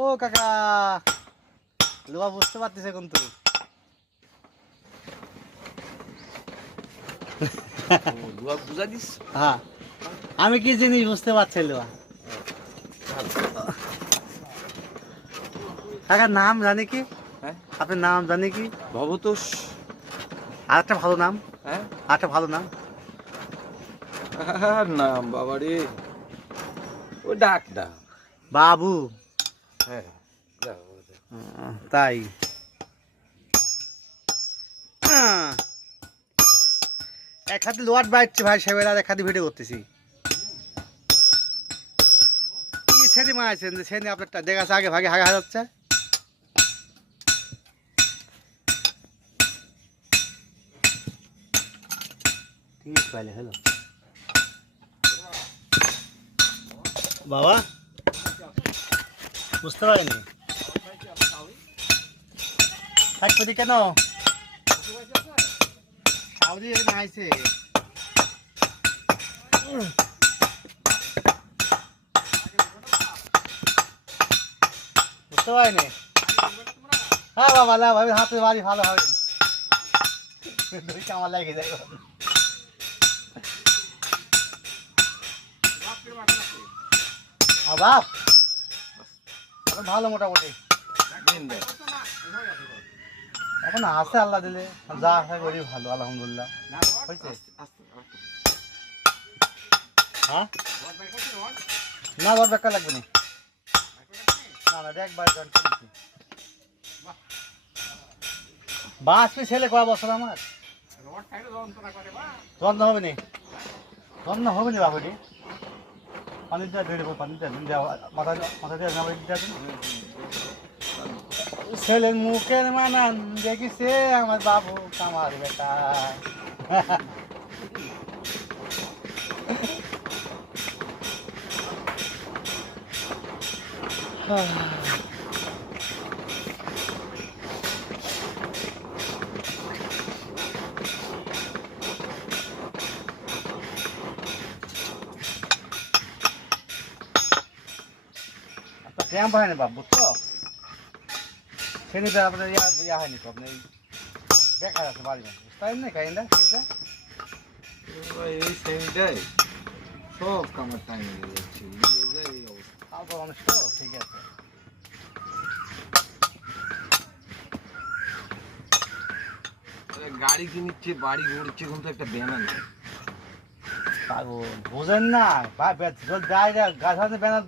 ও কাকা, লোহা বুঝতে পারতেছে কিন্তু। বুঝা দিস। হ্যাঁ, আমি কি জিনিস বুঝতে পারছি লোহা। কাকার নাম জানি কি? হ্যাঁ, আপনার নাম জানি কি? ভবতোষ। আর একটা ভালো নাম, হ্যাঁ, আর একটা ভালো নাম। নাম বাবারে, ও ডাকটা। বাবু। হ্যাঁ, তাই এক হাতে লোহার বাইচ্ছে ভাই, সেবের আর এক হাতে ভিডিও করতেছি। কি ছেড়ে মারছেন যে ছেড়ে আপনারটা দেখা আছে আগে ভাগে হাগা যাচ্ছে। ঠিক পাইলে হলো বাবা, বুঝতে পারিনি থাকপতি কেন সাউদি এখানে আইছে। বুঝতে পারিনি। হ্যাঁ বাবা, না ভাবি হাতে বাড়ি ভালো হবে, দুই কামার লাগে যাই বাপ। এখন ভালো মোটামুটি, এখন আছে আল্লাহ দিলে যা আছে করি ভালো আলহামদুলিল্লাহ। হয়েছে হ্যাঁ, না বড় বেকার লাগবে না, না না দেখ বাড়ি জয়েন করেছি। বাঁশ পি ছেলে কয় বছর আমার যন্ত্র হবে নি, যন্ত্র হবে নি বাবুটি। পানি দেওয়া ধরে পানি দেওয়া মাথা মাথা দিয়ে নামাই দিতে ছেলের মুখের মানান দেখিছে আমার বাবু কামার বেটা। ক্যাম্প হয় না বাপ, বুঝছো সেদিকে আপনার ইয়া হয়নি তো আপনার বেকার আছে বাড়ি না, বুঝতে পারেন না কাইন্ডা সেটা এই সেমিটাই সব কামার টাইম হয়ে যাচ্ছে, এই অবস্থা। তারপর মানুষ তো ঠিক আছে। গাড়ি কিনিচ্ছে, বাড়ি ঘুরছে, কিন্তু একটা ব্যানার নেই। বোঝেন না ভাই, গাছ ব্যানার